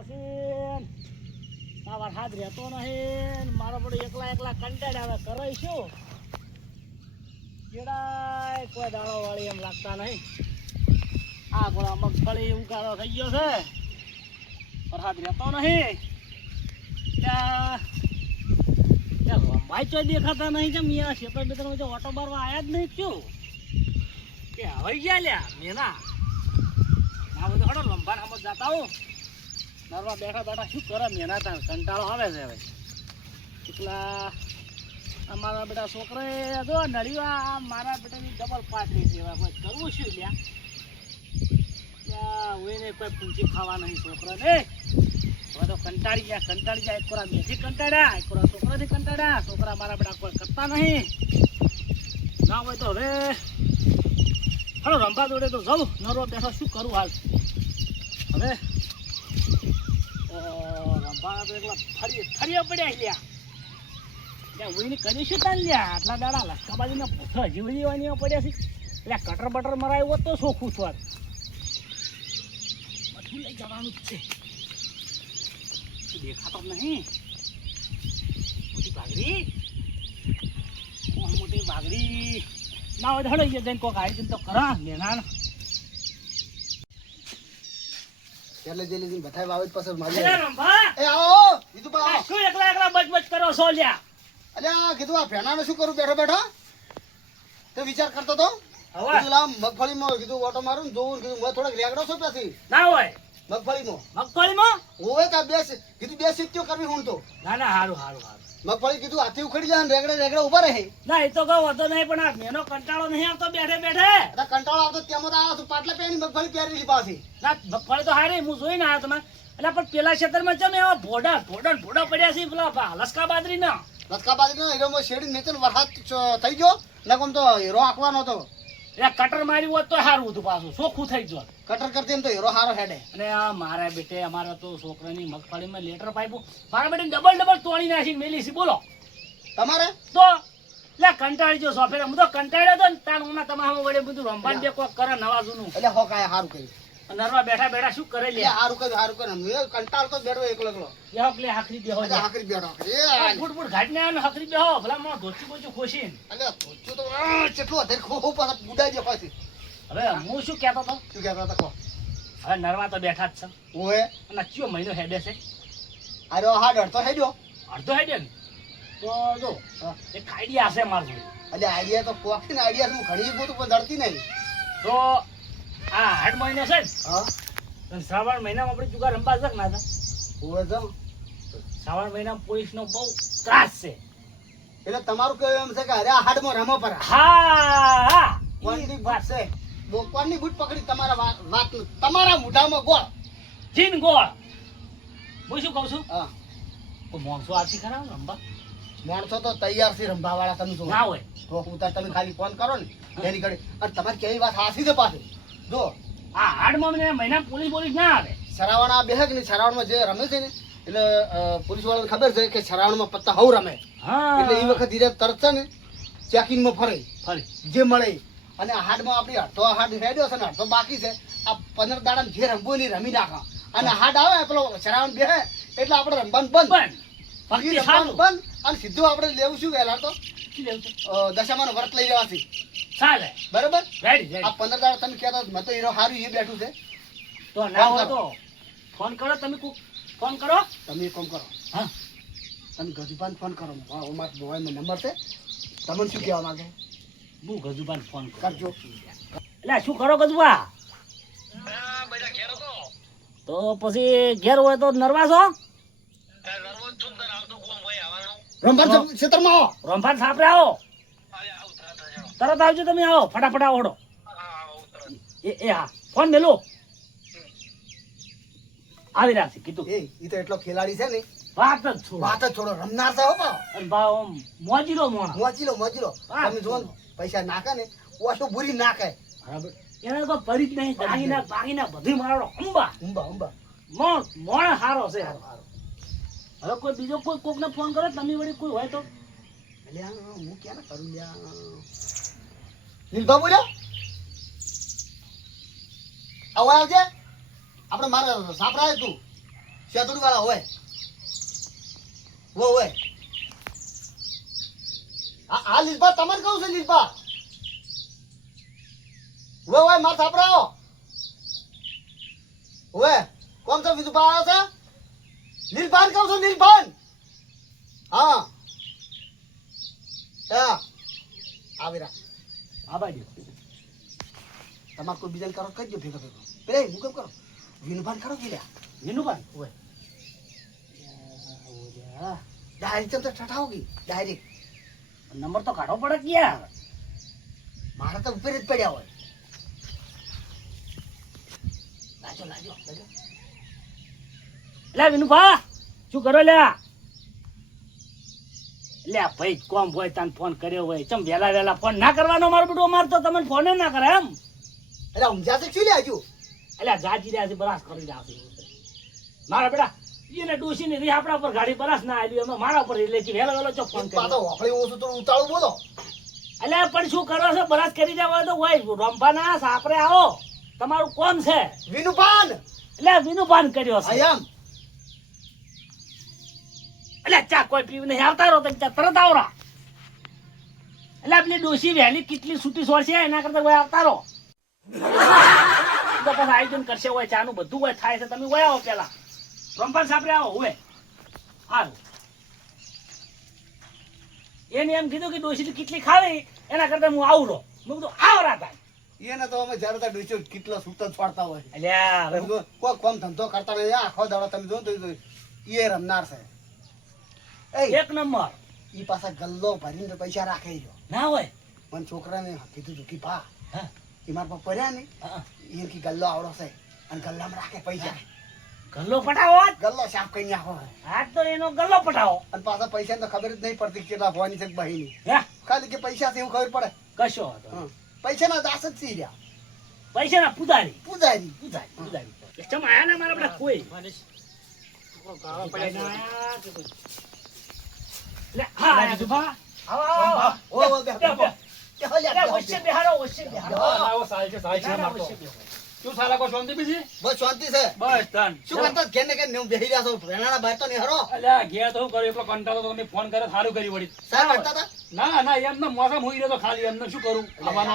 આસીન આ વરસાદ રહેતો નહીં મારો બધો એકલા કંટાળ આવે કરે શું કેડાય કોઈ દાડો વાળી એમ લાગતા નહીં આ ગોળા મગફળી ઉકાળો થઈ ગયો છે વરસાદ રહેતો નહીં ત્યાં વાંચો દેખાતા નહીં કે મિયા ખેતર બેતર ઓટો મારવા આવ્યા જ નહીં શું કે હવાઈ ગયા લ્યા મેના આ બધું હડો લંબાણ આમ જતા હું નરવા બેઠા બેઠા શું કરે મેના તાર કંટાળો આવે છે હવે એટલા અમારા બેટા છોકરે જો નળીવા મારા બેટાની ડબલ પાટરી છે હવે કોઈ કરવું શું લ્યા ત્યાં હોઈને કોઈ પૂંચી ખાવા નહીં છોકરાને હવે તો કંટાળી જાય એક કોરા મેથી કંટાળ્યા એક કોરા છોકરાથી કંટાળ્યા છોકરા મારા બેટા કોઈ કરતા નહીં ના હોય તો હવે હલો રંભા જોડે તો જાઉં નરો બેઠો શું કરું હાલ હવે રંભા તો એકલા ફરીએ પડ્યા લ્યા ત્યાં ઉઈને કરી શું તાન લ્યા આટલા દાડા લટકાબાજીના ભૂખા જીવડીવાની પડ્યા છે એટલે કટર બટર મરાયું હોત તો સોખું સ્વાદ બધું લઈ જવાનું જ છે દેખાતો નહીં મોટી ભાગરી ના હોય હળો જઈને કોક આવી તો કરા મેના એટલે જે લીધી બઠાઈ વાવે પછી મારી એ રંભા એ આવો કીધું બા શું એકલા બચબચ કરો છો લ્યા અલ્યા કીધું આ ફેનાને શું કરું બેઠો બેઠો તો વિચાર કરતો તો હવે કીધું લામ મગફળીમાં કીધું ઓટો મારું ને જોઉં કીધું મેં થોડોક રેગડો છો પછી ના હોય મગફળીમાં હોવે કા કીધું બે સીટીઓ કરવી હું તો ના હારું મગફળી કીધું હાથી ઉખડી જાય ને રેગડે ઉભા રહે ના એ તો કહો વધો નહીં પણ આ મેનો કંટાળો નહીં આવતો બેઠે એટલે કંટાળો આવતો તેમાં તો આ પાટલા પહેરી મગફળી પહેરી પાછી ના મગફળી તો હારી હું જોઈને આવ્યો તમે એટલે પણ પેલા ક્ષેત્રમાં છે ને એવા ભોડા પડ્યા છે પેલા લસકા બાજરી ના હીરોમાં શેડી નીચે વરસાદ થઈ ગયો નકમ તો હીરો આંકવાનો હતો એટલે કટર માર્યું હોત તો સારું હતું પાછું ચોખ્ખું થઈ ગયું કટર કરતી ને તો હીરો હારો હેડે અને આ મારા બેટે અમારા તો છોકરાની મગફળીમાં લેટર પાઇપો મારા બેટે ડબલ તોડી નાખીને મેલી છે બોલો તમારે તો એટલે કંટાળી ગયો સોફેર હું તો કંટાળ્યો હતો ને તાણ હું તમારા વડે બધું રંભાન બે કોક કરે નવા જૂનું એટલે હો કાય સારું કર્યું નરવા બેઠા શું કરે લે સારું કર્યું કંટાળતો બેઠો એકલો લે હાકરી બેહો હાકરી બેઠો ફૂટ ઘાટ ને આવે હાકરી બેહો ભલા મને ધોચું બોચું ખોશીને એટલે ધોચું તો કેટલું અત્યારે ખો પાછા બુડાઈ જાય પાછી હવે હું શું કહેતો હતો શું કહેતા હતા કહો હવે નરવા તો બેઠા જ છે ઓએ અને કયો મહિનો હેડે છે અરે હાડ અડધો હેડ્યો અડધો હેડે ને તો જો એક આઈડિયા હશે મારું એટલે આઈડિયા તો કોકી ને આઈડિયા હું ઘણી બધું પણ ધરતી નહીં તો આ 8 મહિનો છે હા ને શ્રાવણ મહિનામાં આપણે જુગાર રમવા જક ના હતા ઓએ જાવ શ્રાવણ મહિનામાં પોલીસનો બહુ ત્રાસ છે એટલે તમારું કેવું એમ છે કે અરે આ હાડમાં રમો પર હા કોણની વાત છે કોણની બૂટ પકડી તમારા વાત તમારા મોઢામાં ગોળ જીન ગોળ હું શું કહું છું હા તો મોણસો આથી ખરા રમવા માણસો તો તૈયાર છે રંભા વાળા તમે જો ના હોય તો હું તમે ખાલી ફોન કરો ને એની ઘડી અને તમારી કેવી વાત હાસી છે પાછી જો આ 8 મહિના પોલીસ ના આવે સરાવણ બેહક ને સરાવણમાં જે રમે છે ને એટલે પોલીસ વાળાને ખબર છે કે સરાવણમાં પત્તા હવ રમે એટલે એ વખત ધીરે તરત છે ને ચેકિંગમાં ફરે જે મળે અને આ હાડમાં આપણી અડધો હાડ હેડ્યો છે ને અડધો બાકી છે આ 15 દાડા જે રમવું નહીં રમી નાખા અને હાડ આવે પેલો સરાવણ બેહે એટલે આપણે રમવાનું બંધ બંધ અને સીધું આપણે લેવું શું વહેલા તો દશામાનો વ્રત લઈ લેવાથી ચાલે બરોબર રેડી આ 15 દાડા તમે કહેતા મેં તો હીરો હારું એ બેઠું છે તો ના હોય તો ફોન કરો તમે ફોન કરો તમે એક કામ કરો હા તમે ગજુભાન ફોન કરો મારા મોબાઈલમાં નંબર છે તમને શું કહેવા માંગે હું ગજુબાન ફોન કરજો એટલે શું કરો ગજુબા તો પછી ઘેર હોય તો નરવા છો રંભાન ક્ષેત્રમાં આવો રંભાન સાપરે આવો તરત આવજો તમે આવો ફટાફટ આવડો એ હા ફોન મેલો આવી રહ્યા છે કીધું એ તો એટલો ખેલાડી છે ને વાત જ છો વાત જ છોડો રમનાર છે હો બા અને ભાવ મોજીલો મોણા મોજીલો તમે જો પૈસા નાખે ને ઓછો બુરી નાખે બરાબર એને તો પરી જ નહીં દાગીના બધું મારો અંબા મોણ હારો છે હવે કોઈ બીજો કોઈ કોકને ફોન કરે તમે વળી કોઈ હોય તો હું ક્યાં કરું લ્યા નીલભા બોલ્યો આવો આવજે આપણે મારે સાપરાય તું શેતુડી વાળા હોય હોય આ લીલપા તમારે કહું છે લીલપા હોય માર થાપરાઓ હોય કોણ છે બીજું પા આવ્યો છે લીલપાન કહું છું લીલપાન હા આવી રા હા ભાઈ તમારે કોઈ બીજાને કરો કઈ દો ભેગો ભેગો પેલા હું કેમ કરો વિનુભાન કરો ગીલ્યા વિનુભાઈ ઓય ડાયરેક્ટ તો ઠઠાઓગી ડાયરેક્ટ નંબર તો કાઢવો પડે કે યાર મારા તો ઉપર જ પડ્યા હોય લાજો લાજો લાજો લે વિનુભા શું કરો લ્યા લે ભાઈ કોમ હોય તને ફોન કર્યો હોય ચમ વેલા વેલા ફોન ના કરવાનો મારો બેટો અમાર તો તમને ફોન ના કરે એમ અરે ઊંઝા છે શું લે હજુ એટલે જાજી રહ્યા છે બરાસ કરી રહ્યા છે મારા બેટા એને ડોસી ને રી આપણા પર ગાડી બરાસ ના આવી અમે મારા પર એટલે કે વેલો વેલો ચો ફોન પાતો કર્યો હોફળી ઓછું તો ઉતાળું બોલો એટલે પણ શું કરો છો બરાસ કરી જાવ તો હોય રંભાના સાપરે આવો તમારું કોમ છે વિનુભાન એટલે વિનુભાન કર્યો છે આયામ એટલે ચા કોઈ પીવું નહીં આવતા રહો તમે તરત આવરા એટલે આપણી ડોસી વહેલી કેટલી છૂટી સોળ છે એના કરતા કોઈ આવતા રહો તો પછી આયોજન કરશે હોય ચાનું બધું હોય થાય છે તમે હોય આવો પેલા રંપાન સાપરે આવો હોય સારું એને એમ કીધું કે ડોસી કેટલી ખાવી એના કરતા હું આવું રહો મેં કીધું આવરા થાય એને તો અમે જ્યારે ત્યાં ડૂચો કેટલો સૂતો છોડતા હોય અલ્યા હવે કોઈ કોમ ધંધો કરતા નહીં આખો દાડો તમે જો તો એ રમનાર છે એક નંબર ઈ પાછા ગલ્લો ભરીને પૈસા રાખે જો ના હોય મને છોકરાને કીધું તું કે ભા હા એ મારા પર પડ્યા ને હા. એ કે ગલ્લો આવડો છે અને ગલ્લામાં રાખે પૈસા ગલ્લો પટાવો આજ. ગલ્લો સાફ કરી નાખો આજ તો એનો ગલ્લો પટાવો અને પાછા પૈસા તો ખબર જ નહીં પડતી કેટલા ભવાની છે બહીની હે ખાલી કે પૈસા છે એવું ખબર પડે કશો વાંધો નહીં. પૈસા ના દાસ જ થઈ રહ્યા પૈસા ના પૂજારી પૂજારી પૂજારી ચમ આયા ને મારા બધા કોઈ લે હા આયા સુભા આવો આવો ઓ બે બેહો, બેહો. બેહો લ્યા, બેહો, વચ્ચે બેહો. બેહાડો વચ્ચે બેહાડો આવો સાહેબ છે સાહેબ છે બેહાડો, મારતો. વચ્ચે બેહો. શું સાલા કો શાંતિ બીજી? બસ શાંતિ છે બસ તાન. શું કરતા ઘેર ને ઘેર ને હું બેહી રહ્યા છું વેણાના બહાર તો નહીં હરો અલ્યા ઘેર તો હું કર્યું એટલો કંટાળો તો તમે ફોન કરે સારું કરી વળી. સાહેબ કરતા હતા ના ના એમને મોસમ હોઈ રહ્યો તો ખાલી એમને શું કરું આવવાનો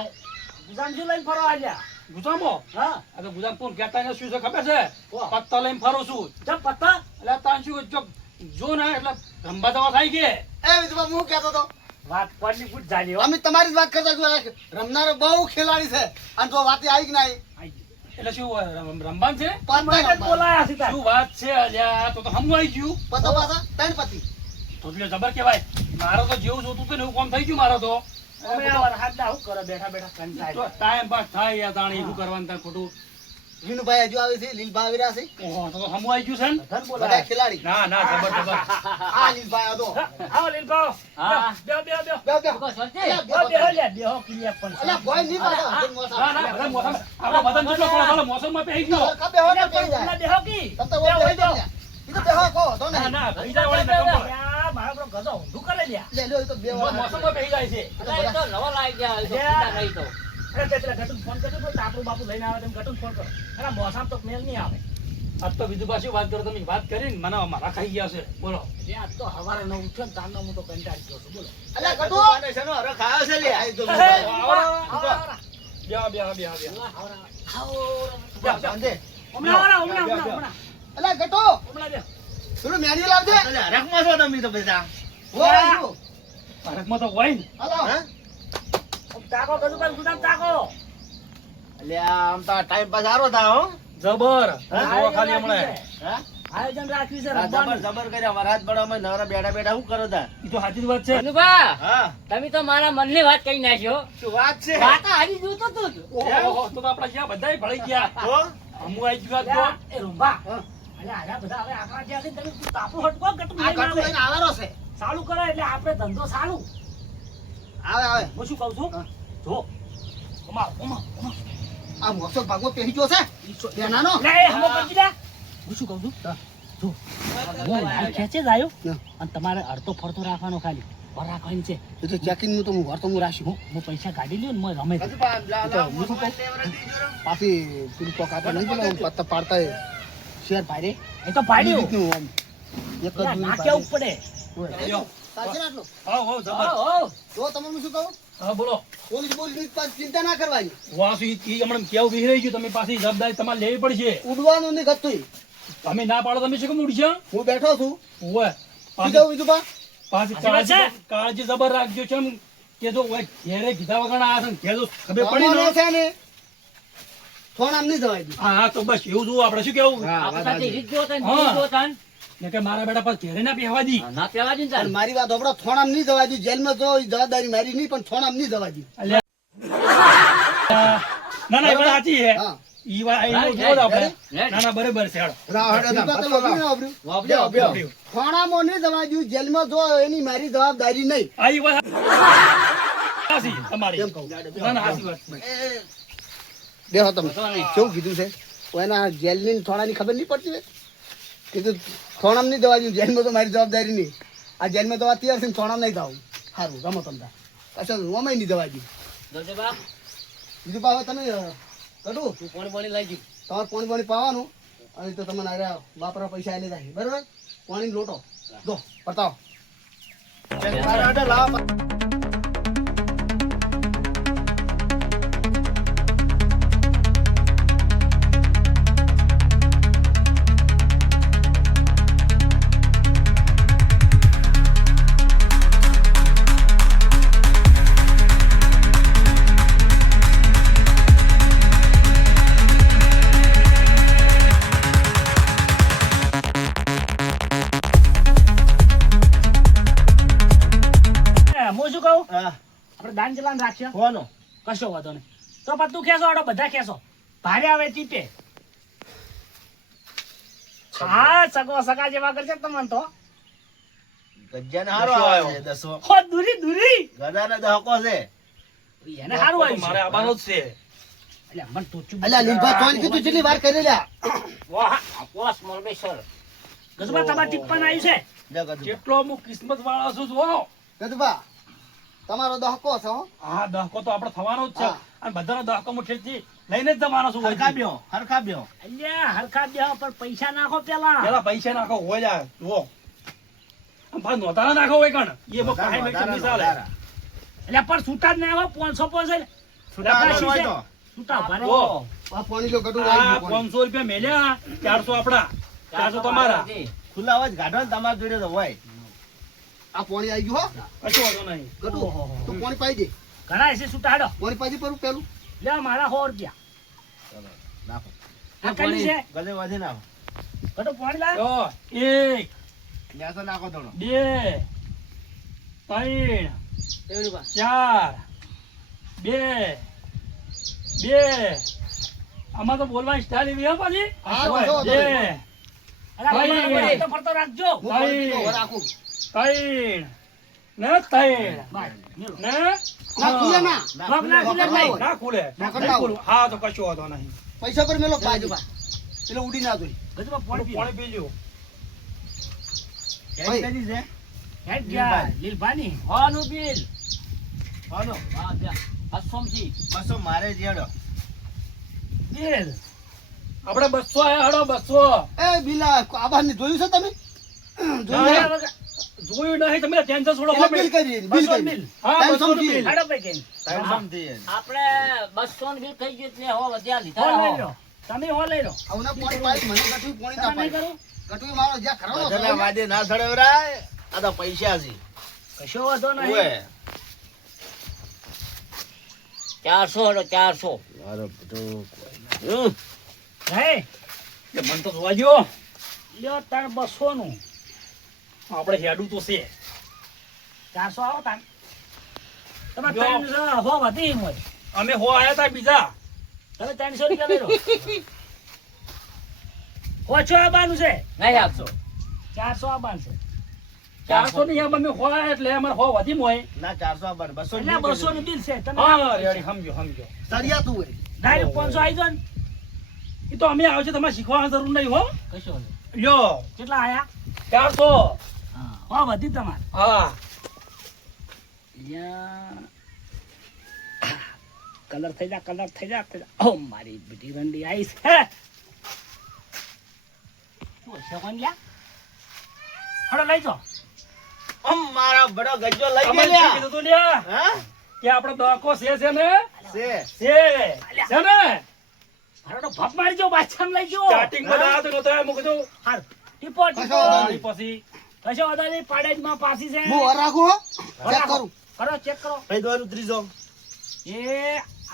ગુજામ શું લઈને ફરો આલ્યા ગુજામો હા આ તો ગુજામ કોણ કહેતા ને શું છે ખબર છે વાહ. પત્તા લઈને ફરું છું જબ પત્તા એટલે તાન શું જો ને એટલે રંબા દવા થાય કે એ વિધવા હું કહેતો હતો વાત પડની ફૂટ જાલી હો અમે તમારી જ વાત કરતા છું રમનારો બહુ ખેલાડી છે અને તો વાતે આવી કે ના આવી? આઈ ગઈ. એટલે શું રંબાન છે મને જ બોલાયા છે તાર. શું વાત છે અલ્યા તો સમજાઈ ગયું પતો પાછા ત્રણ પતિ તો એટલે જબર કહેવાય મારો તો જેવું જોતું હતું ને એવું કામ થઈ ગયું મારો તો અમે આ વરસાદના શું કરો બેઠા બેઠા કંટાળી. ટાઈમ પાસ થાય યાર તાણી શું કરવાનું તાર ખોટું વિનુભાઈ હજુ આવે છે લીલભાઈ આવી રહ્યા છે ઓહો તો સમજાઈ ગયું છે ને ધન બધા બોલાયા. ખેલાડી ના ના જબર જબર આ લીલભાઈ હતો આવો લીલભાઈ. હા. બેહો, બેહો, બેહો. બે બે બેહો, બેહો, લે, બેહો, ક્લિયર પણ છે. અલ્યા ભોય નહીં પાછા ના ના બધા મોસમ આપણા બધા જેટલો પણ હાલો મોસમમાં પહેરી ગયો કપે હોય ને પણ પડી ઉના જાય બેહો કી? તમ તો બેહો, હોય બેહો. ઈ તો બેહો કહો તો ના નહીં ના ભૈજા વાળી નકમ પડે આ મારા પેલો ગધો ઊંધું કરે લ્યા. લે લ્યો ઈ તો બે વાર મોસમમાં પહેરી જાય છે અરે તે પેલા ગટુને ફોન કરજો, કોઈ તાપરું બાપુ લઈને આવે તેમ ગટુને ફોન કરો. અરે મોસામ તો મેલ નહીં આવે. આજ તો બીજું પાછું વાત કરો તમે વાત કરીને મને મારા ખાઈ ગયા છે બોલો એટલે આજ તો હવારે ન ઉઠ્યો ને તારનો હું તો કંટાળી ગયો છું, બોલો. અલ્યા ગટુ ખાયો છે આઈ જો હે, લીલભાઈ. આવરા. બ્યા બ્યા બ્યા બ્યા બાંધે. હમણાં. અલ્યા ગટુ હમણાં બેહો. પેલું મેન્યુ લાવજે ઓ આયુ ભારતમાં તો હોય ને હાલો તાકો ગજુ પર ગુદામ તાકો. જબર આયોજન ખાલી હમણાં રાખ્યું છે. આયોજન રાખ્યું છે રમવાનું. ઈ તો સાચી જ વાત છે અનુભા, તમે તો મારા મનની વાત કહી નાખ્યો. વાત છે વાત તો હારી જોતો તું જ. ઓહો તો આપડા ગયા બધાય ભળી ગયા અમુ આઈ ગયું આજ તો અલ્યા, એ રૂંભા. અલ્યા, આયા બધા હવે આંકડા જ્યાં છે ને તમે તાપુ હટકો ગટુ આ લઈને ગટુ આવે. લઈને આવેલો છે ચાલુ કરે એટલે આપણે ધંધો ચાલુ. આવે આવે હું શું કહું છું? જો. ઉમા. આ મોસો ભાગમાં પહેરી ગયો છે બેનાનો લે, એ હમો કરજી લે. હું શું કહું છું? જો. હું લાઈ ખેંચે જ આવ્યો. હા. અને તમારે અડધો ફરતો રાખવાનો ખાલી. બર રાખવાની છે. એ તો ચેકિંગ નું તો હું વાર તો હું રાખ્યું હું પૈસા કાઢી લ્યો ને હું રમે છે. પાછી પેલું કોક આપણે નહીં પેલા પત્તા પાડતા શેર ભારે એ તો પાડ્યું રીતનું આમ. એક જ ના દૂરી કેવું પડે ભારે. લ્યો. સાચી વાત લો. હો હો જબર જો તમને શું કહું હા બોલો પોલીસ પાછી ચિંતા ના કરવાની વાસુ ઈ હમણાં કેવું વિહરાઈ ગયું તમે પાછી જવાબદારી તમારે લેવી પડશે ઉડવાનું નહીં ગતું તમે ના પાડો તમે શું કેમ ઉડશે હું બેઠો છું ઓવે શું કહું બીજું બા પાછી સાચી વાત છે? કાળજી જબર રાખજો છે એમ કે જો ઓય ઘેરે કીધા વગર આયા છે ને ઘેર જો ખબર પડી અમારે ને છે ને ફોન આમ નહીં જવાય દીધું. હા તો બસ એવું જોવું આપણે શું કેવું આપણે સાથે રીત જોતા ને હા. રીત જોતા ને. ને કે મારા બેટા પાછ ઘેરે ના બેહવા દી ના પેલા જ ને પણ તાર. મારી વાત હોભળો, થોણામ નહીં જવા દઉં. જેલમાં જો એ જવાબદારી મારી નહીં, પણ થોણામ નહીં જવા દઉં. અલ્યા. ના ના એ વાત સાચી છે હા. ઈ વાત એવું Right, જોવો જ આપણે right. ના ના બરાબર છે હેડો ઈ વાત તમે વાપર્યું ના વાપર્યું? બેહો. થોણામાં નહીં જવા દઉં. જેલમાં જો એની મારી જવાબદારી નહીં. આ ઈ વાત સાચી તમારી કેમ કહું? ના ના સાચી વાત બેહો તમે. કેવું કીધું છે? એના જેલની ને થોણાની ખબર નહીં પડતી હોય? કીધું થોણામ નહીં જવા દઉં. જેલમાં તો મારી જવાબદારી નહીં. આ જેલમાં તો તૈયાર છે ને થોણામ નહીં જવું. સારું રમો તમતા. અચ્છા રોમાય નહીં જવા દઉં. જોજે બા, બીજું પાવે તમે કટું તું પાણી લઈ જી. તમારે પાણી પાવાનું અને તો તમને આર્યા વાપરવા પૈસા આલી જાય બરાબર. પાણી લોટો દો બતાવો. હું શું કહું આપણે દાન ચલાન રાખીએ કશો વાંધો નહીં તો પછી તું ખેંચો આડો બધા ખેંચો ભારે આવે ટીપે હા સગો સગા જેવા કરશે તમને તો હો દૂરી દૂરી એને સારું આવ્યું મારે છે આવવાનો જ છે અલ્યા મન ટોચું અલ્યા લીલભાઈ તોય કીધું કેટલી વાર કરી લ્યા. વાહ પોસ મોરબેશ્વર. ગજબા તમારે ટીપ્પણ આવ્યું છે કેટલો અમુક કિસ્મત વાળા છું જો ગજબા તમારો દહકો છે હો. હા દહકો તો આપણે થવાનો જ છે હા. અને બધાનો દહકો મુઠ્ઠીથી લઈને જ જવાનો છું અલ્યા હરખા બે પર પૈસા નાખો પેલા પેલા પૈસા નાખો હોય જા જુઓ આમ પાછા નોતાના નાખો હોય કણ એ બહુ કાંઈ મેં કેમ ચાલે એટલે પણ છૂટા જ ના આવે 500 છૂટા ભરે ઓ આ પાણી લો ગટુ આ આવી ગયું 500 રૂપિયા મેલ્યા 400 આપડા 400 તમારા આ પાણી આવી ગયું હો કશો વાંધો નહીં ગટુ તો પાણી પાઈ દે. ઘણા છે છૂટા હાડો પાણી પાઈ દે પેલું પેલું. લે મારા 100 રૂપિયા આ કઈ છે કટો પાણી લાવ જો 1 2 3 એવડી બા. 4 2 આમાં તો બોલવાની સ્ટાઇલ એવી હે પાછી હા, વાંધો બે નહીં. અલા ભાઈ. બાબા ફરતો ફરતો રાખજો હું પાણી પીતો હોય રાખું. 3 ને 3 બાય મેલો ને ના ખુલે ના. પગ ના ખુલે નહીં. ના ખુલે ના નહીં ખુલે. ખુલે. હા તો કશો વાંધો નહીં પૈસા પર મેલો બાજુ એટલે ઉડી ના જોઈ. ગજબા પાણી પી પાણી પીજો હેડ ગયા લીલભાની હોનું બિલ. હા, ત્યાં. અસોમથી. દિલ આપણે 200 આયા હડો 200 એ બિલા આભાર ને જોયું છે તમે? જોયું ના, છે? જોયું નહીં તમે ટેન્શન છોડો એટલે બિલ કરી બિલ બસો કરી. બિલ. હા ટાઈમ 200 નું સમજી. બિલ. હાડો પે કેમ આપણે 200 નું બિલ થઈ ગયું એટલે હો વધ્યા હો લીધા લઈ હો. લો તમે હો લઈ લો આવના પાણી પાઈ મને ગટુ પાણી ના તમે નહીં પાઈ. કરો ગટુ મારો જ્યાં ખરાબો છે. કશો વાંધો નહીં 400 હડો 400. હે એ મન તો જોવા દ્યો. લ્યો તાર 200 નું આપણે હેડું તો છે 400 આવો તાન તમે લ્યો. 300 હો વધી એમ હોય અમે હો આયા તા બીજા તમે 300 રૂપિયા લઈ લો ઓછો આવવાનું છે નહીં આપશો. 400 આવવાનું છે 400 ની અમે હો આયા એટલે અમારે હો વધી મોય એટલે 200 નું બિલ છે તમે હા રેડી સમજો સમજો તળિયાતું હોય. ડાયરેક્ટ 500 આવી જાવ ને એ તો અમે આવશે તમારે શીખવાની જરૂર નહીં હો કશો નહીં. લ્યો કેટલા આયા 400 હો વધી તમારે હા કલર થઈ જા ઓ મારી બીટી રંડી આઈસ હે પૈસા કોણ લ્યા હડો લઈ જાઓ આમ મારા બડો ગજ્જો લઈ અમે ગયા કીધું તું લ્યા હા કે આપણો દવાકો છે ને છે છે ને હડો ભપ મારી જાઓ બાદશાહ લઈ જાઓ સ્ટાર્ટિંગ માં આ તો નતો આયા મું કીધું હાર ટીપો ટીપો આની પછી કશો વાંધો નહીં પાડેજમાં પાસી છે હું ઓર રાખું હો ચેક કરું કરો ચેક કરો ભાઈ દોરું ત્રીજો એ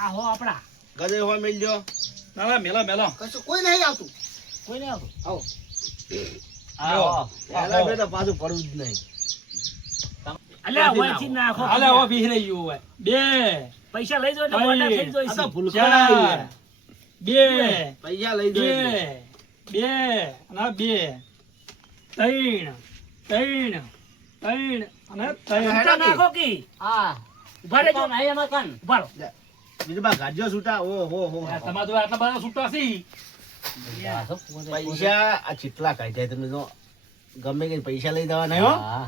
આ હો આપડા ગજે હો મેલ જો ના ના મેલો મેલો કશું કોઈ નહીં આવતું કોઈ નહીં આવતું આવો લ્યો. એલા બે તો પાછું પડવું જ નહીં અલ્યા ઓયથી નાખો હાલે હવે વિહરાઈ ગયું હોય બે પૈસા લઈ જાઓ એટલે મોટા થઈ આ તો જોઈશે ભૂલકણ આવી ચાર બે પૈસા લઈ બે જો બે અને બે ત્રણ ત્રણ ત્રણ અને ત્રણ ઊંચા નાખો કી હા ઉભા રહેજો નહીં એમાં કન ઉભા રહો બીજું બા ગાજો છૂટા ઓ હો હો તમારે તો આટલા બધા છૂટા છે પૈસા આ ચીટલા કાઢ્યા તમે જો ગમે કે પૈસા લઈ જવા નહીં હો હા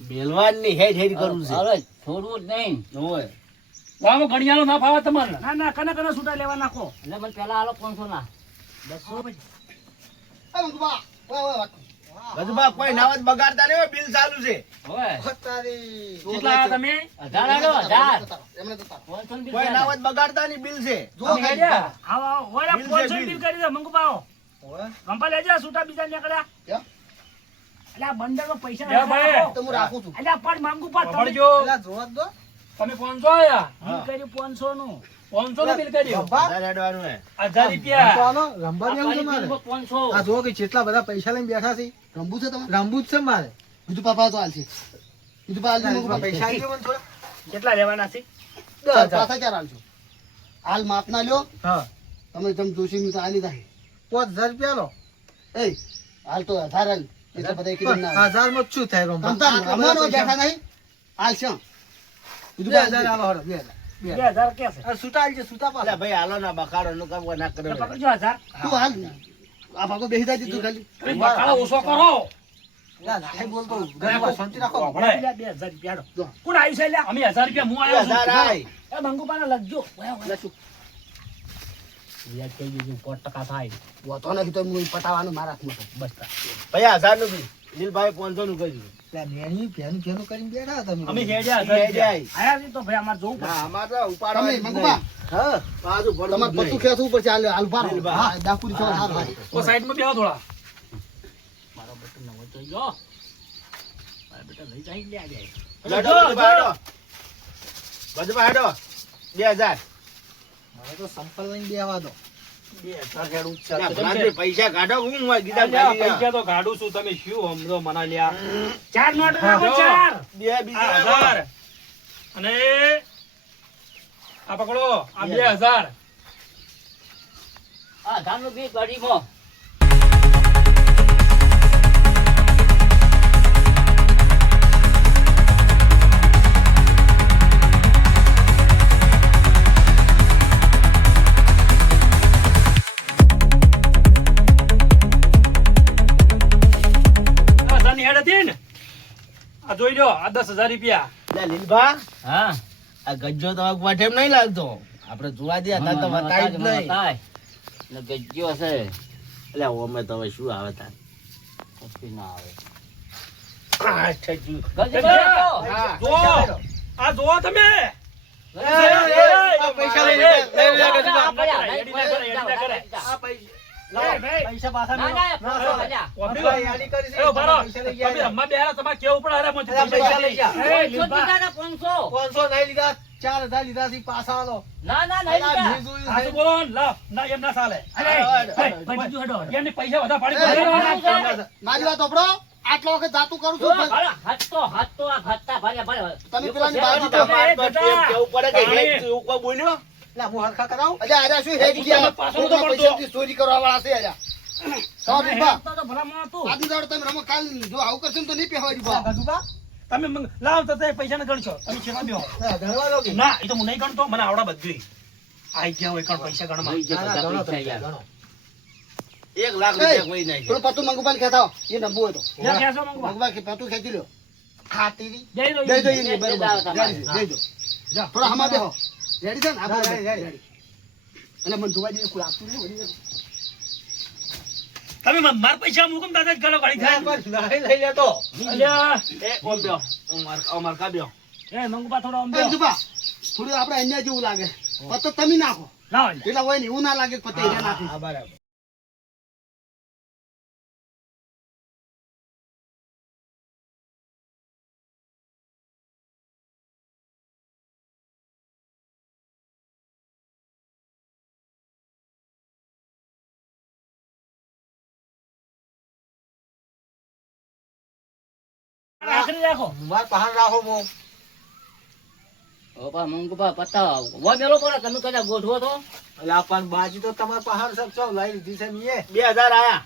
બેલવાન ની હેડ હેડ કરવું છે હવે છોડવું જ નહીં હોય વામો ઘડિયાળો ના ફાવે તમારે ના ના કને કને છૂટા લેવા નાખો એટલે મને પેલા આલો 500 ના 200 પછી એ મંગવા ઓય ઓય ગજબા કોઈ નાવત બગાડતા નહીં હો, બિલ ચાલુ છે હવે તારી કેટલા આયા તમે 1000 આલો 1000 એમને તો તાર 500 ની કોઈ બિલ નાવત બગાડતા નહીં બિલ છે જો તમે ખાઈ હેડ્યા? આવો ઓલા બિલ છે, 500 બિલ. બિલ કરી દે મંગુ પાઓ ઓય ગંપા લેજો છૂટા બીજા નીકળ્યા કેમ? એટલે આ બંડલમાં પૈસા લે ભાઈ. નાખો. તો હું રાખું છું એટલે પણ માંગુ પા તમે પડજો પેલા જોવા દો તમે 500 આયા બિલ કર્યું 500 નું 500 નું બિલ કર્યું વધારે હેડવાનું હે 1000 રૂપિયા રંબા આ ખાલી બિલમાં 500 આ જો કે કેટલા બધા પૈસા લઈને બેઠા છે રંબુ છે તમે રંબુ જ છે મારે બીજું પાપા તો હાલ છે બીજું પાપા હાલ છે પૈસા આલજો મને થોડા કેટલા લેવાના છે પાછા ચાર હાલજો હાલ માપ ના લ્યો હા તમે તમે જોશી તો આલી દાહી 5000 રૂપિયા લો એ હાલ તો 1000 હાલ એ તો બધા કીધું ના 1000 માં શું થાય તમ તાર રમવાનો બેઠા નહીં હાલ છે બીજું 2000 આલો હરો 2000 2000 કે છે સુતા હાલ છે સુતા અલા પાછા ભાઈ હાલો ના બકાડો નું કામ ના કરે તો પકડજો 1000 તું હાલ આ ભાગો બેહી જાય તું ખાલી તમે બકાળો ઓછો કરો ના ના બોલતો ગરબા શાંતિ રાખો આપણે લે 2000 રૂપિયા હેડો. જો કોણ આવ્યું છે લે અમે 1000 રૂપિયા હું આવ્યો છું 1000 આય એ મંગુ પાના લખજો ઓય ઓય લખું વ્યાજ કહી દીધું 5% થાય વાતો નથી તો હું પટાવાનું મારા હાથમાં તો. બસ તાર. ભાઈ 1000 નું બિલ દિલભાઈ 500 નું કહ્યું અમે હેડ્યા 1000 હેડે રૂપિયા આય. આયા છે તો ભાઈ અમારે જોવું પડશે. ના અમાર તો ઉપાડો તમે મંગુબા હા પાછું પડવું તમારે જ પત્તું નહીં. ખેંચવું પડશે હાલ હાલ ભાર બિલબા. હા ડાકુરી છો હાલ હાલ ઓ સાઈડમાં બેહો થોડા મારો બેટો નવો થઈ ગયો મારો બેટો લઈ જાય લે આજે લડો, ગજબા હેડો. ગજબા હેડો. 2000 ના, ભલાદભાઈ પૈસા કાઢો હું હોય ગીતા અલ્યા, ગાડી પૈસા તો ગાડું છું તમે શું સમજો મના લ્યા ચાર નોટ નાખો જો. ચાર બે આ બીજા 1000 અને આ પકડો આ 2000 આ ધાનનું બી ગાડીમાં આ જાની હેડ હતી ને આ જોઈ લો આ 10000 રૂપિયા લે લીલભા હા આ ગજ્જો તો વાઠે એમ નહીં લાગતો આપણે જોવા દે હતા તો વતાય જ નહીં ને ગજ્જો હશે એટલે ઓમે તો હવે શું આવે તાર કશું ના આવે આ ઠજુ. ગજ્જો હા. જો આ જો તમે પૈસા લઈ લે, લઈ લે, ગજબા. પૈસા પાછા ના ના 500 હજાર એ ઉભા રહો. તમે રમવા બેહારા, તમારે કેવું પડે અરે મને પૈસા લઈ જા. એ 500 લીધા. દીધા ને 500 500 નહીં લીધા 4000 લીધા થી પાછા આલો ના ના નહીં લીધા સાચું બોલો ને, લાવ ના એમ ના ચાલે અરે ભાઈ ભાઈ બીજું હેડો હેડો. એમની પૈસા વધારે પાડી એ, દીધા. મારી વાત સાંભળો આટલો વખત જાતું કરું જો, છું ભલે, હાથ તો આ ઘટતા ભલે ભલે તમે પેલાની એક બાજુ તો તમારે તો ગજબા. કેવું પડે કે પાણી. હેડ તું કોઈ બોલ્યો હું હરખા કરાવું અજા આર્યા શું હેડ ગયા તમે પાછળ તો પડજો. પૈસાથી ચોરી કરવા વાળા છે આર્યા સાવ તમે દીપા હેડતા તો ભલામણ હતું. આજની દાડો તમે રમો કાલ જો આવું કરશો ને તો નહીં પહેવાય દીપા તમે લાવ તો તે પૈસા ને ગણશો તમે છેલ્લા બેહો. ના એ તો હું નહીં ગણતો, મને આવડા બધું આઈ ગયા હોય કણ પૈસા ગણવા. ભાઈ જે બધા પૈસા યાર 1 લાખ રૂપિયા કોઈ નહીં થોડું પતું મંગુબાન કહેતા એ નંબુ હોય તો લે કેસો મંગવા. મંગુબા કે પતું ખેંચી લ્યો હા ટીવી જઈ દો દઈ દો ઈ. ઈ બરાબર દઈ દો જા. થોડા હમા બેહો રેડી છે ને આપણે રેડી અને મને જોવા જઈએ કોઈ આપતું નહીં વળી તમે માર પૈસા મૂકમ દાદા જ ગાળો કાઢી ના, થાય પણ નહીં લઈ લેતો. અલ્યા એ ઓમ બ્યો. અમાર કા બ્યો. એ મંગુબા થોડો આમ એ બેહો. જુબા, થોડું આપણે અન્યાય જેવું લાગે પત્તો તમે નાખો લાવો ને. એટલે હોય ને એવું ના લાગે કે પત્તો એને નાખી હા, બરાબર. આખરી રાખો. માર પહાડ રાખો મો. ઓ બા મંગુબા પતાવ વો મેલો પડે તમે કદાચ ગોઠવો તો અલા પણ બાજી તો તમાર પહાડ સબ છો લઈ લીધી છે મીએ 2000 આયા.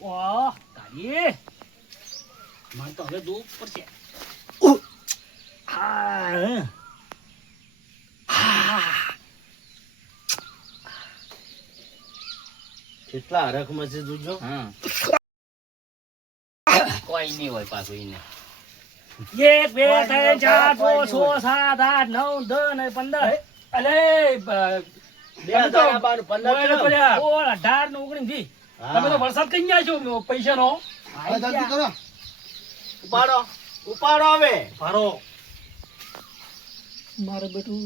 ઓહ, તારી. મારે તો હવે જોવું પડશે. હા. કેટલા હરખમાં છે જોજો. હા કોઈ નહીં હોય પાછું એને 1 2 3 4 5 6 7 8 9 10 ને 15. અલે 2000 આબાનું 15 પડ્યા. 16 18 ને 19 થી. તમે તો વરસાદ કઈ ગયા છો પૈસાનો હવે જલ્દી કરો ઉપાડો ઉપાડો હવે. ભારો મારે બેટું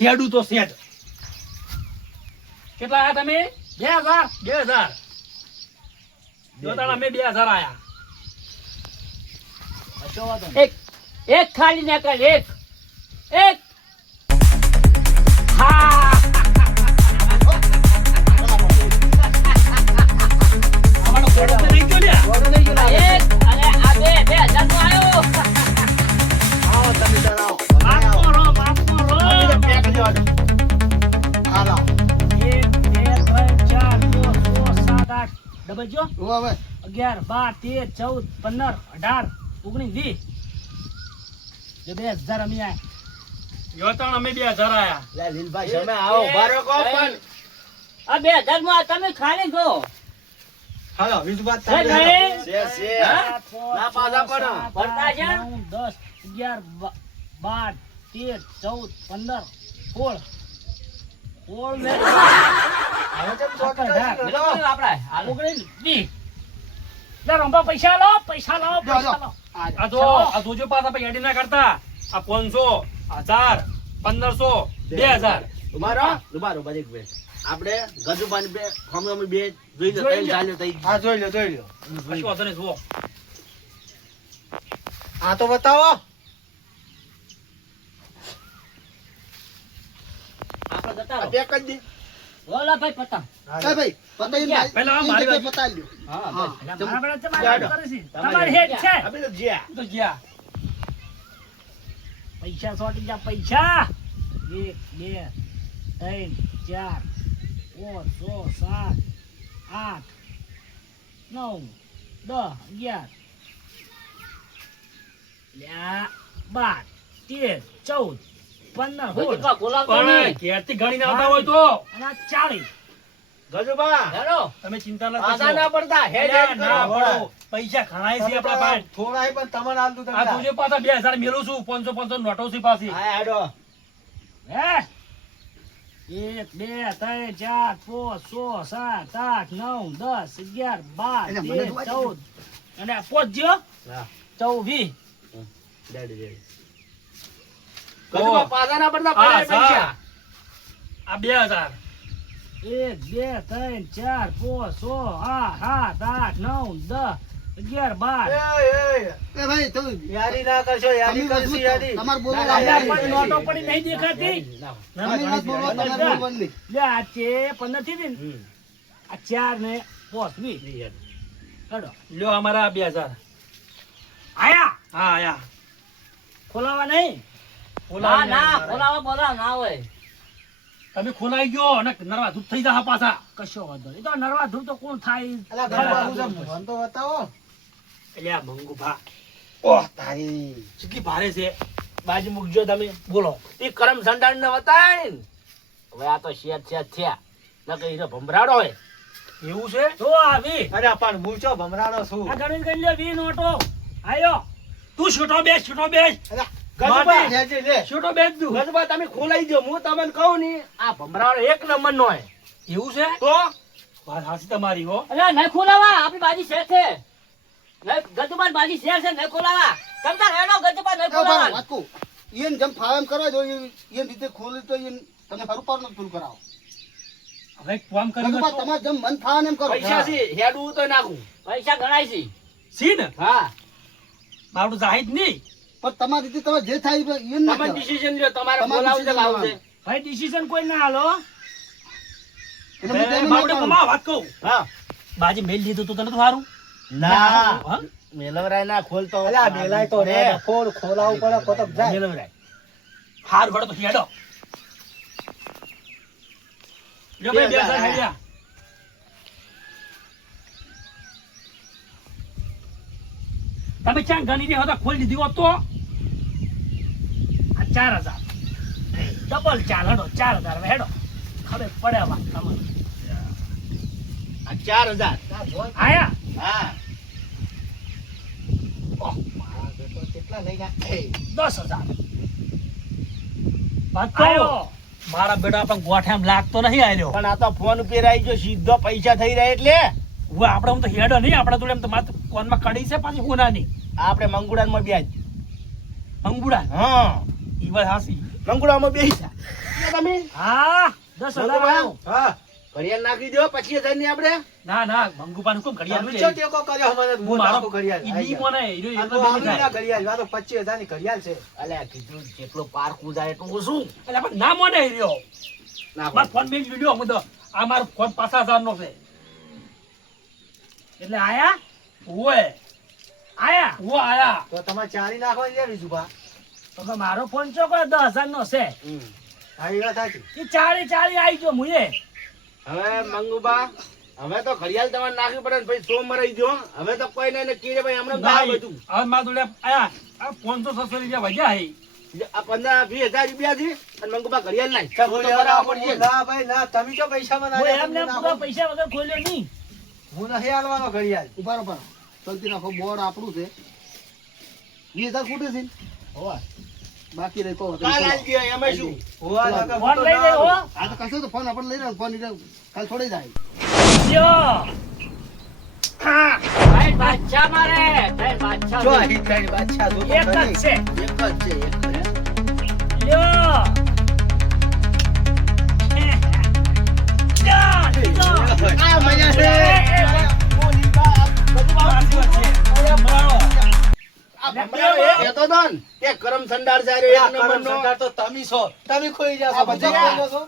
હેડું તો સેટ કેટલા આયા તમે 2000 જોતાના અમે 2000 આયા કશો વાંધો નહીં. એક ખાલી ને કર એક હા અમારો ગોળો તો નહીં ગયો લ્યા. એક અને આ 2000 નો આવ્યો આવો તમે જણાવો. માપનો રહો, માપનો રહો. પેક લ્યો. હાલો 1 2 3 4 5 6 7 8 ડબલ જો હવે 11 12 13 14 15 18 19 20. જે 2000 અમે આયા. જોતાના અમે 2000 આયા લે લીલભાઈ તમે આવો બારો કો પણ. આ 2000 માં તમે ખાલી છો હાલો વિજુબા એ નહીં. છે હા? ના પાછા પણ. પડતા છે? 9 10 11 12 13 14 15 16 16 ને હવે કેમ ચોક આખા કરી ઢાક. દીધો? આપણે હાલો 19 20. લે રંભા પૈસા લાવો, પૈસા લાવો, જો, પૈસા જો. લાવો. આ તો આ જોજો પાછા પછી હેડી ના કરતા આ 500 1000 1500 2000 ઉભારો બારીક બે. આપણે ગજુબાની બે ખમી બે જોઈ લો જોઈ ત્રણ લો. ચાલ્યો તઈ. હા જોઈ લો જોઈ લો. કશું વાંધો નહીં જુઓ આ તો બતાવો. આપણે જતા રહો બે કરી દે. બોલો ભાઈ પતંગ એ ભાઈ પતાઈ પહેલા મારી બાજુ. પતાઈ લ્યો હા હા એટલે મારા બેટા છે, જાડો. મારા કરે છે. તમારી હેડ છે. આપણે તો જ્યાં. તો ગયા પૈસા સોટી જા, પૈસા 1 2 3 4 5 6 7 8 9 10 11 લ્યા 12 13 14 15 કોઈ 16 કેટલા બોલાવતો પણ નહીં ઘેરથી ગણીને આવતા હોય તો અને આ 40. ગજુબા હેલો તમે ચિંતા ના પાછા ના કરશો પડતા હેડ અલ્યા, હેડ ના કરો. પડો. પૈસા ઘણાય છે આપણા પાસે થોડા પણ તમને આલતું આ જોજો પાછા 2000 મેલું છું 500 500 નોટો છે પાછી હા હેડો. હે 1 2 3 4 5 6 7 8 9 10 11 એટલે મને 12 જોવા 13 અને આ પહોંચ્યો હા 24. Ready ready. ગજુબા પાછા ના પડતા હા, પડ્યા પૈસા. આ 2000 1 2 3 4 5 6 7 8 9 10 11 12. એ એ ભાઈ તમે યારી ના કરશો યારી તમે કરશી મજબૂત યારી. તમારે બોલો ના, ના, અલ્યા, યારી, પણ યારી. નોટો પડી નહીં દેખાતી. ના, તમે ના, વાત બોલો ઘણી તમારે બધા. બોલવાનું નહીં લે આ છે 15 થી ને હમ. આ 4 ને 5 20. નહીં યાર. હેડો લ્યો અમારા 2000 આયા હા આયા ખોલાવા નહીં. ના ના બોલાવો બોલાવો ના હોય તમે ખોલાઈ ગયો અને નરવા ધૂપ થઈ જા પાછા કશો વાંધો નહીં. એ તો નરવા ધૂપ તો કોણ થાય? અલા ગજુબા હું છે, મને તો બતાવો. એટલે આ મંગુ ભા ઓહ તારી. ચીટલી ભારે છે બાજુ મૂકજો તમે. બોલો એ કરમ સંડાણ ને બતાય ને. હવે આ તો શેત શેત થયા. નકર હીરો ભમરાડો હોય. એવું છે તો આવી અરે પણ હું છો ભમરાડો છું. આ ગણિત કરી લ્યો 20 નોટો. આયો તું છોટો બેસ ગજુબા માટી. લેજે લે. છોટો બેસ તું ગજુબા તમે ખોલાઈ દો. હું તમને કહું ને આ ભમરાડો એક નંબર નો હોય. એવું છે તો વાત સાચી તમારી હો. અલ્યા નહીં ખોલાવા આપણી બાજી શેર છે નહીં ગજુબાન બાજી શેર છે નહીં ખોલાવા તમતા રેડો ગજુબાન નહીં ખોલાવા વાત કહું ઈયન જેમ ફાવે એમ કરવા જો ઈયન રીતે ખોલી તો ઈયન તમે હરું પાર નથી પૂરું કરાવો હવે એક કામ કરી રઘુપા, તમારે જેમ મન ફાવે ને એમ કરો પૈસા છે હેડવું તો નાખું પૈસા ગણાય છે સી ને હા મારું તો જાહિદ નહીં. પણ તમારી રીતે તમે જે થાય એ ઈયન ના તમે કહેવાય. ડિસિઝન લ્યો તમારે તમારું બોલાવું છે કે આવું છે ભાઈ ડિસિઝન કોઈ ના હાલો એટલે હું તેમ મારું ના તો કરું. મામા વાત કહું. હા બાજી મેલ લીધું તો તને તો સારું. ના હા? મેલવરાય ના ખોલતો અલ્યા, મેલાય તો રે. ખોલાવું પડે કોતક જાય મેલવરાય. હારું વળો પછી હેડો. લ્યો ભાઈ, બે હજાર હેડ્યા. તમે ક્યાં ગણી દે હતા ખોલી દીધી હોત તો આ 4000 ડબલ ચાલ હેડો 4000 હેડો ખબર પડે વાત તમને આ 4000 આયા હા કેટલા લઈ ગયા 10000 વાત તો આયો મારા બેટા પણ ગોઠામ લાગતો નહીં આલ્યો. પણ આ તો ફોન ઉપર આવી ગયો સીધો પૈસા થઈ રહ્યા એટલે હવે આપણે આમ તો હેડો નહીં આપણે તો એમ તો માત્ર ફોનમાં કડી છે પાછી હોનાની આપણે મંગુડામાં બેજ અંગુડા હા ઈ વાત હાસી. મંગુડામાં બેસા તમે હા 10000 આયો હા ઘડિયાળ નાખી દો 25000 ની આપણે ના ના મંગુપાનું કોમ ઘડિયાળ તમે નું ચો લે. ટેકો કર્યો મને હું હું મારો નાખું ઘડિયાળ. ઈ દી મને હીરો આ હીરો તો બેની આમની થાય. ના ઘડિયાળ, આ તો 25000 ની ઘડિયાળ છે. અલ્યા કીધું જેટલો પારકું જાય એટલું ઓછું એટલે આપણે ના મને હીરો ના મારો ફોન મેં વિડિયો હું તો આ મારો ફોન 5000 નો છે. એટલે આયા ઓય આયા ઓ આયા તો તમારે ચારી નાખવાની છે વિજુભા. તો કે મારો ફોન ચો કોઈ 10000 નો છે હા, એ વાત સાચી. એ 40 આવી ગયો મુએ હવે મંગુબા હવે તો ઘડિયાળ તમારે નાખવી પડે ને ભાઈ સો મરાઈ ગયો હવે તો કોઈ નહીં ને કીરે ભાઈ હમણાં ગાય બધું હવે માર જોડે આયા આ 500 600 રૂપિયા વધ્યા હે. આ 15-20 હજાર રૂપિયા છે અને મંગુબા ઘડિયાળ નાખ ચાલ, હું તો બોલ્યા બરાબર ના, છે. ના ભાઈ ના, તમે કયો પૈસામાં ના હું નાખો, એમને હું પૂરા નાખું. પૈસા વગર ખોલ્યો નહીં હું નહીં હાલવાનો ઘડિયાળ. ઉભા રહો, ઉભા રહો. ચલતી નાખો, બોર્ડ આપણું છે 20000 ખૂટે છે ને? બાકી રહી કહો તમે કાલ બોલો. આલી દે એમાં શું હોવા નકર ફોન હું તો લઈ ના લેવો આવું. આ તો કશો તો ફોન આપણે લઈ રહ્યો ફોન એટલે કાલ છોડી જાય. લ્યો ભાઈ બાદશાહ મારે ભાઈ બાદશાહ જો અહીં ત્રણ બાદશાહ જોતો એક જ ખરી. છે એક જ છે એક જ. લ્યો લ્યો, લીધો. આ મજા છે. સાચી વાત છે. બરાબર. આ ભમરાઓ એ કહેતો હતો ને કે કરમ સંડાર જાય રહ્યો એક આ કરમ નંબરનો. સંગાર તો તમે છો. તમે ખોઈ જાશો. આ બધા બધા. ખોઈ જાશો.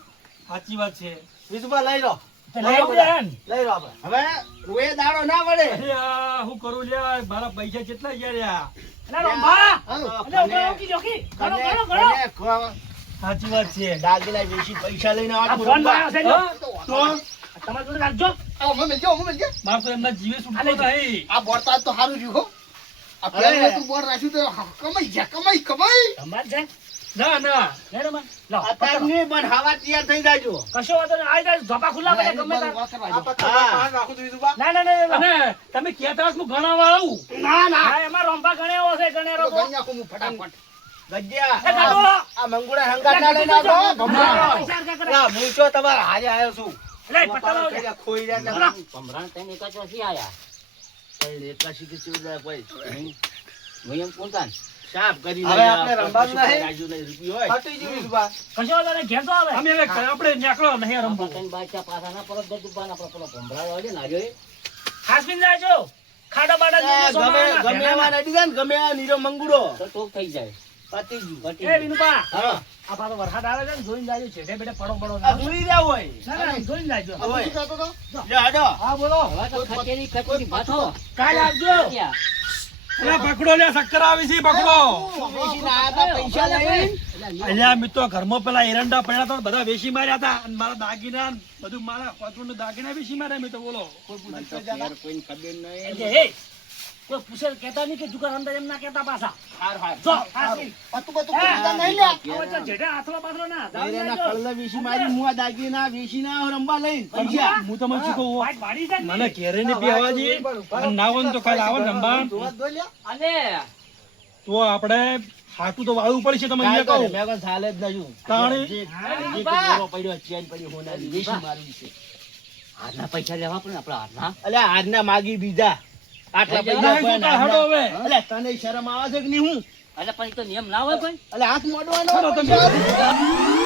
સાચી વાત છે. વિજુભા લઈ લો. તો લઈ લ્યો ને. લઈ લો આપણે. હવે રોએ દાડો ના વળે અરે આ હું કરું લ્યા મારા પૈસા કેટલા ગયા લ્યા. અલા રંભા હા. અલા ઉભો રોકી જોકી ગણો કને- ગણો ગણો કને ખ- સાચી વાત છે. દાગીના વેચી પૈસા લઈને આ આવવાનું ફોન રંભા. માર્યો છે લ્યો. તો તમારા જોડે રાખજો આ મમ્મી જો, મમ્મી જો. મારે તો એમના જીવે છૂટતો નહીં. આ બોર્ડ તો આજ તો સારું રહ્યું હો. આ અરે. પહેલું હતું બોર્ડ રાખ્યું તો કમાઈ ગયા, કમાઈ. તમાર છે ના ના લેડો મન લો અત્યાર નહીં પણ હવા તૈયાર થઈ જાજો કશો વાંધો નહીં આવી જાય ધોપા ખુલ્લા પડે ગમે તાર. આ પત્તા હા. બહાર નાખું છું વિજુભા. ના ના ના, ના અને તમે કહેતા હશો હું ગણાવા આવું. ના ના હા એમાં રંભા ગણ્યો હશે ગણેરો તો ગણી નાખું હું ફટાફટ. ગજ્યા એ કાઢો. આ મંગુડા હંગાત ના લઈને આવતો ભમરાઓ. પૈસા હરખા કરે. ના, હું છો તમારા હારે આવ્યો છું. લે પટ્ટા લાવો લે. કઈ ખોઈ રહ્યા ને. ભમરાણ તને એક જ વર્ષી આયા કઈ એકાશી કે ચૌદા કોઈ હું એમ કોણ સાફ કરી હવે આપણે રમવાનું નહીં? રાજુ નહીં રૂપિયો હોય ફાટી ગયું વિજુભા. કશો વાંધો નહીં ઘેર તો આવે અમે હવે આપણે નીકળો નહીં રમવું. તને બાદશાહ પાછા ના પરત ગજુબાન આપણે પેલો ભમરાળો હોય છે ને આર્યો એ. હાસબીન જાજો ખાડા બાડા જોજો ગમે સોમાવાના ગમે એવા ભેણાના. નડી જાય ને ગમે એવા નીરો મંગુડો તો ટોક થઈ જાય પતી ગયું પટી એ ગયું. વિનુપા હા આ પાછો વરસાદ આવે છે ને જોઈને જાજો છેટે બેટે પડો પડો આ ના. ભૂલી રહ્યા હોય ના ના જોઈને જાજો આ શું કહેતો હતો? લે હાડો હા બોલો. હવે તો ખચેરી ખચેરી ભાથો કાલ આવજો ક્યાં? અલ્યા પકડો લ્યા શક્કર આવી છે પકડો. વેચીને આયા તા પૈસા લઈને અલ્યા મિત્ર ઘરમાં પેલા એરંડા પડ્યા હતા બધા વેચી માર્યા હતા અને મારા દાગીના ને બધું મારા પાછળનું દાગીના વેચી માર્યા મેં તો બોલો. મને તો ઘેર કોઈને ખબર નહીં એટલે હે કોઈ પૂછે કહેતા નહીં કે જુગાર અંદર એમ ના કહેતા પાછા હાર હાર જો હાસબીન પતું બતું ખરીદતા નહીં લે. હવે તો જેઠે હાથમાં પાથરો ના જાઓ એના જાજો. કળલે વેચી મારી મુઆ દાગીના વેચીના રંબા લઈને પૈસા હું તમને શું કહું વાટ વાળી છે ને? મને ઘેરે ને બેહવા દે અને ના હોય ને તો કાલે આવો ને રમવા જોવા જ દો લ્યા. અને તો આપણે હાટું તો વાળવું પડશે તમે કાંઈ અહીંયા કરે, કહું મેં કોઈ ચાલે જ નહીં. તાણે? જે કોઈ ગોળો પડ્યો, ચેન પડી હોનારી, વેચી મારવી છે. હાથના પૈસા લેવા પડે ને આપણા હાથના. અલ્યા આજના માગી બીજા આટલા લઈ પૈસા નહીં કોઈ જોતા, હેડો હવે. અલ્યા તને શરમ આવે છે કે નહીં હું એટલે પછી તો નિયમ ના હોય કોઈ. અલ્યા હાથ મોડવાનો હેડો તમે.